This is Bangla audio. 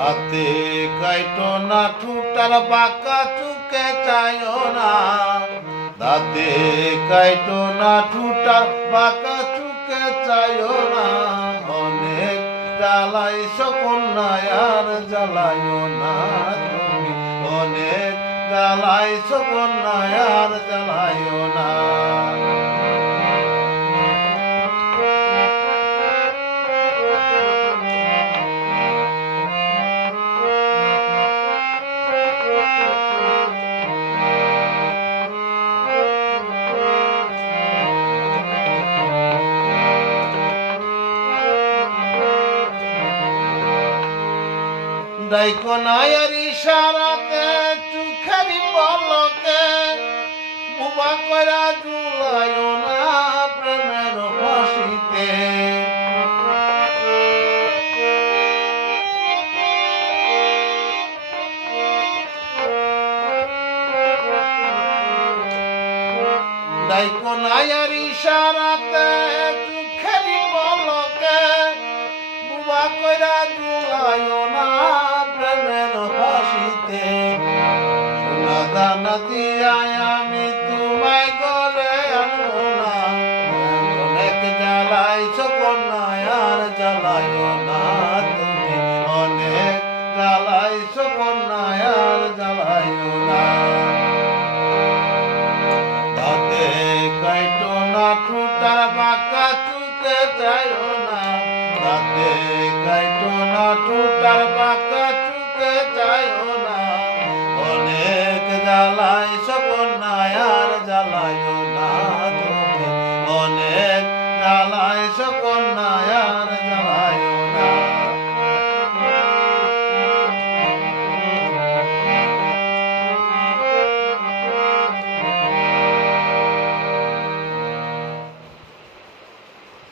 হাতে কাইটো না ঠুটার বাঁকা চুকে চাইও না, দাঁতে কাইটো না ঠুটার বাঁকা চুকে চাইও না। অনেক জ্বালাইছো কন্যায় আর জ্বালাইও না তুমি, অনেক জ্বালাইছো কন্যায় আর জ্বালাইও না। ডাইকো নায়ের ইশারাতে চোখের পলকে বুবা কইরা ঝুলাইও না প্রেমের ফাঁসিতে। ডাইকো নায়ের ইশারাতে চোখের পলকে বুবা কইরা ঝুলাইও না প্রেমের ফাঁসিতে। সোনা দানা দিয়াই আমি তোমায় ঘরে আনবো না, অনেক জ্বালাইছো কন্যায় আর জ্বালাইও না তুমি, অনেক জ্বালাইছো কন্যায় আর জ্বালাইও না। দাঁতে কাইটো না ঠোঁটার বাঁকা চুকে চাইও না, দাঁতে কাইটো না ঠোঁটার বাঁকা চুকে চাইও না। অনেক জ্বালাইছো কন্যায় আর জ্বালাইও না তুমি, অনেক জ্বালাইছো